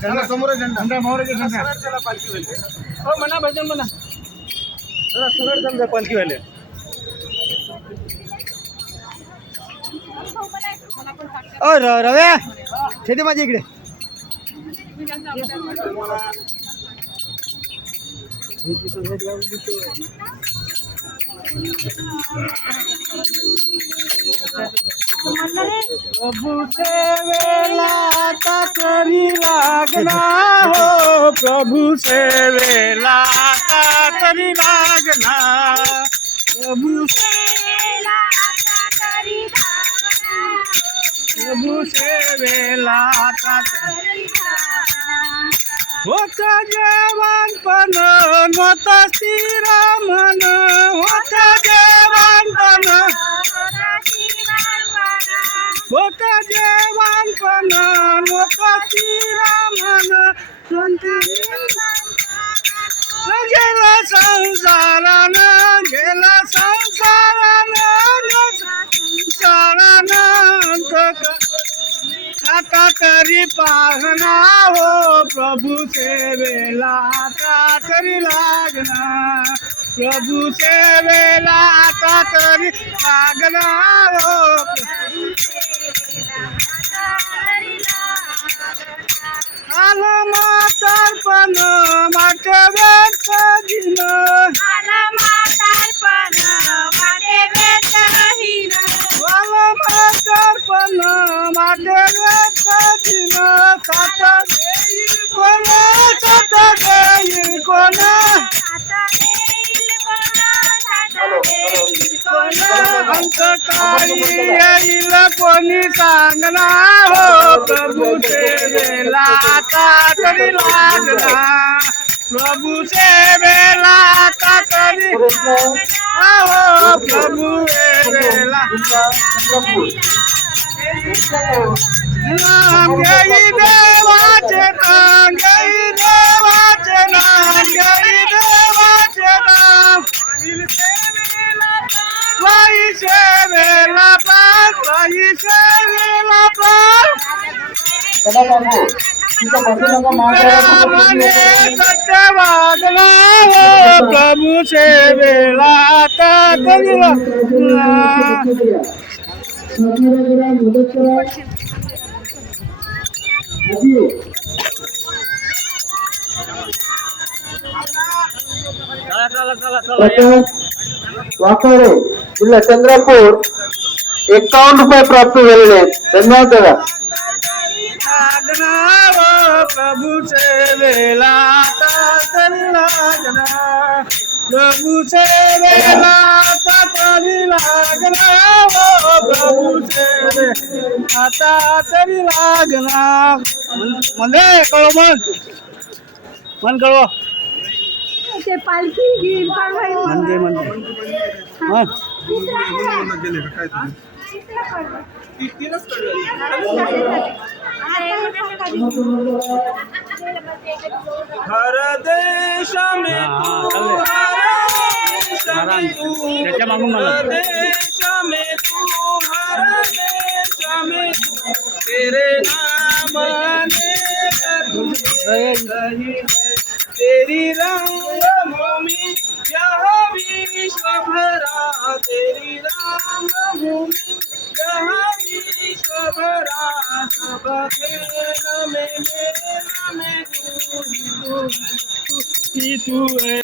झेंडा समोर झेंडा मोहर हो म्हणा भजन म्हणा जरा सरळ चालू पालखी वाले ओ रव्या शेती माझी इकडे प्रभु से वेला करी लागना हो प्रभु से वेला करी लागना प्रभु से प्रभु से वेला होत जेवण पण नव्हता स्थिर मन होत जेवण पण होत जेवण पण नव्हता स्थिर मन गेला संसारानं गेला संसारानं आता तरी पाहना हो प्रभु से वेला आता तरी लागना प्रभु से वेला आता तरी लागना हो आला म्हातारपण माटे व्यक्त दिन आला म्हातारपण माटे व्यक्त दिन आला म्हातारपण माटे व्यक्त दिन सात देईल कोण सात देईल कोण अंतकाळी येईल कोणी सांगना हो प्रभु से वेला आता तरी लागना प्रभु से वेला आता तरी हो प्रभु वेला नाम घेई देवाचे नाम घेई देवाचे नाम घेई देवाचे नाम वाई सेवेला पार वाई सेवेला पार सत्य वागला हो प्रभु सेवेला आता तरी वाकडे जिल्हा चंद्रपूर 51 रुपये प्राप्त झालेले आहेत. धन्यवाद दादा. प्रभु से वेला तरी लागना प्रभु से वेला तरी लागना प्रभु से आता तरी लागना म्हणजे कळव मन कळव ते पालखी घेईल म्हणजे हर देश में तू हर देश में तू तेरे नाम ने तेरी रंग भूमि यह विश्व भरा तेरी रंग भूमि यह विश्व भरा सब खेल में मेला में तू ही तू है